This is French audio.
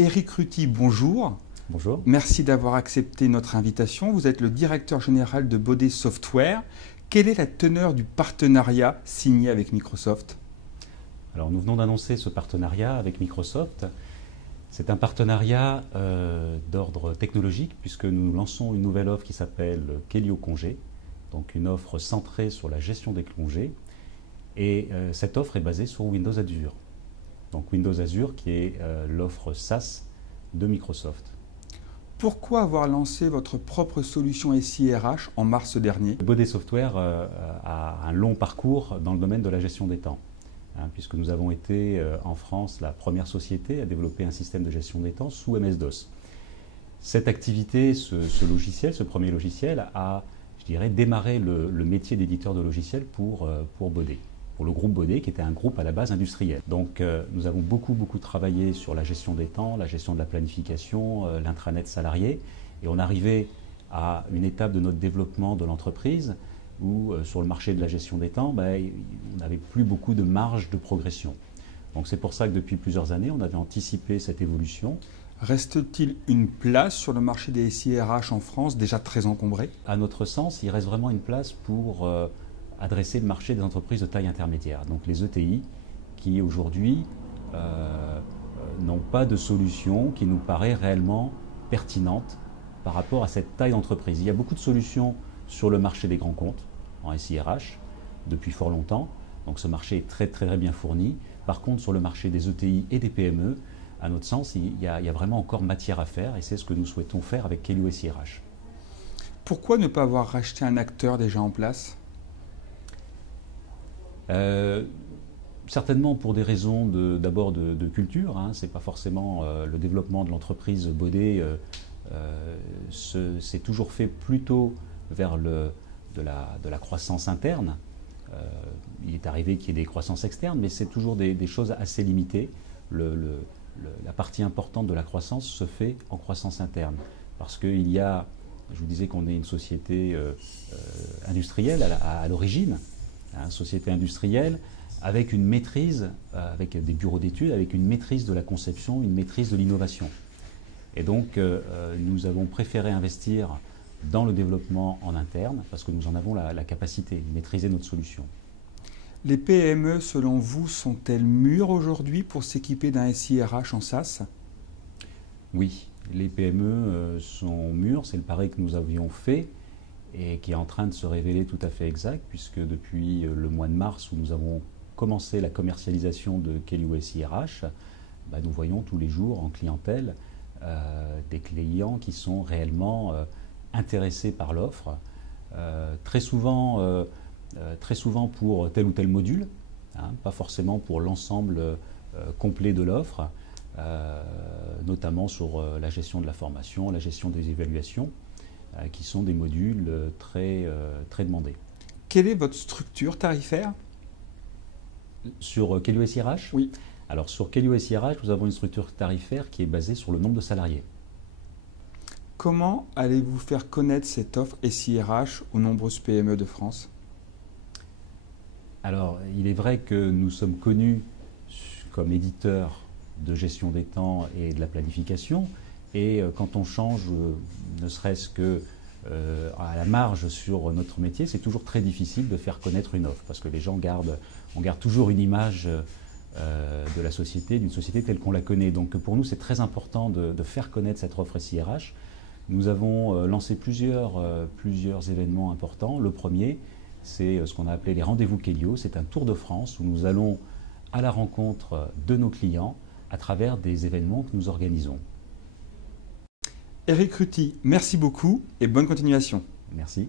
Éric Ruti, bonjour. Bonjour. Merci d'avoir accepté notre invitation. Vous êtes le directeur général de Baudet Software. Quelle est la teneur du partenariat signé avec Microsoft? Alors nous venons d'annoncer ce partenariat avec Microsoft. C'est un partenariat d'ordre technologique puisque nous lançons une nouvelle offre qui s'appelle Quelio Congé, donc une offre centrée sur la gestion des congés. Et cette offre est basée sur Windows Azure. Donc Windows Azure qui est l'offre SaaS de Microsoft. Pourquoi avoir lancé votre propre solution SIRH en mars dernier? Baudet Software a un long parcours dans le domaine de la gestion des temps, puisque nous avons été en France la première société à développer un système de gestion des temps sous MS-DOS. Cette activité, ce logiciel, ce premier logiciel, a, je dirais, démarré le métier d'éditeur de logiciels pour Baudet, pour le groupe Baudet, qui était un groupe à la base industriel. Donc nous avons beaucoup travaillé sur la gestion des temps, la gestion de la planification, l'intranet salarié, et on arrivait à une étape de notre développement de l'entreprise où sur le marché de la gestion des temps, on n'avait plus beaucoup de marge de progression. Donc c'est pour ça que depuis plusieurs années, on avait anticipé cette évolution. Reste-t-il une place sur le marché des SIRH en France déjà très encombré? À notre sens, il reste vraiment une place pour adresser le marché des entreprises de taille intermédiaire, donc les ETI qui aujourd'hui n'ont pas de solution qui nous paraît réellement pertinente par rapport à cette taille d'entreprise. Il y a beaucoup de solutions sur le marché des grands comptes en SIRH depuis fort longtemps, donc ce marché est très bien fourni. Par contre, sur le marché des ETI et des PME, à notre sens, il y a vraiment encore matière à faire et c'est ce que nous souhaitons faire avec Quelio SIRH. Pourquoi ne pas avoir racheté un acteur déjà en place? Certainement pour des raisons d'abord de culture, ce n'est pas forcément le développement de l'entreprise Baudet s'est toujours fait plutôt vers de la croissance interne. Il est arrivé qu'il y ait des croissances externes, mais c'est toujours des choses assez limitées. La partie importante de la croissance se fait en croissance interne parce qu'il y a, je vous disais qu'on est une société industrielle à l'origine, société industrielle, avec une maîtrise, avec des bureaux d'études, avec une maîtrise de la conception, une maîtrise de l'innovation. Et donc, nous avons préféré investir dans le développement en interne, parce que nous en avons la capacité de maîtriser notre solution. Les PME, selon vous, sont-elles mûres aujourd'hui pour s'équiper d'un SIRH en SaaS? Oui, les PME sont mûres, c'est le pari que nous avions fait, et qui est en train de se révéler tout à fait exact, puisque depuis le mois de mars où nous avons commencé la commercialisation de Quelio SIRH, nous voyons tous les jours en clientèle des clients qui sont réellement intéressés par l'offre, très souvent pour tel ou tel module, pas forcément pour l'ensemble complet de l'offre, notamment sur la gestion de la formation, la gestion des évaluations, qui sont des modules très demandés. Quelle est votre structure tarifaire? Sur Quelio SIRH? Oui. Alors sur Quelio SIRH, nous avons une structure tarifaire qui est basée sur le nombre de salariés. Comment allez-vous faire connaître cette offre SIRH aux nombreuses PME de France? Alors, il est vrai que nous sommes connus comme éditeurs de gestion des temps et de la planification. Et quand on change, ne serait-ce que à la marge sur notre métier, c'est toujours très difficile de faire connaître une offre parce que les gens on garde toujours une image de la société, d'une société telle qu'on la connaît. Donc pour nous, c'est très important de faire connaître cette offre SIRH. Nous avons lancé plusieurs événements importants. Le premier, c'est ce qu'on a appelé les rendez-vous Quelio. C'est un tour de France où nous allons à la rencontre de nos clients à travers des événements que nous organisons. Éric Ruti, merci beaucoup et bonne continuation. Merci.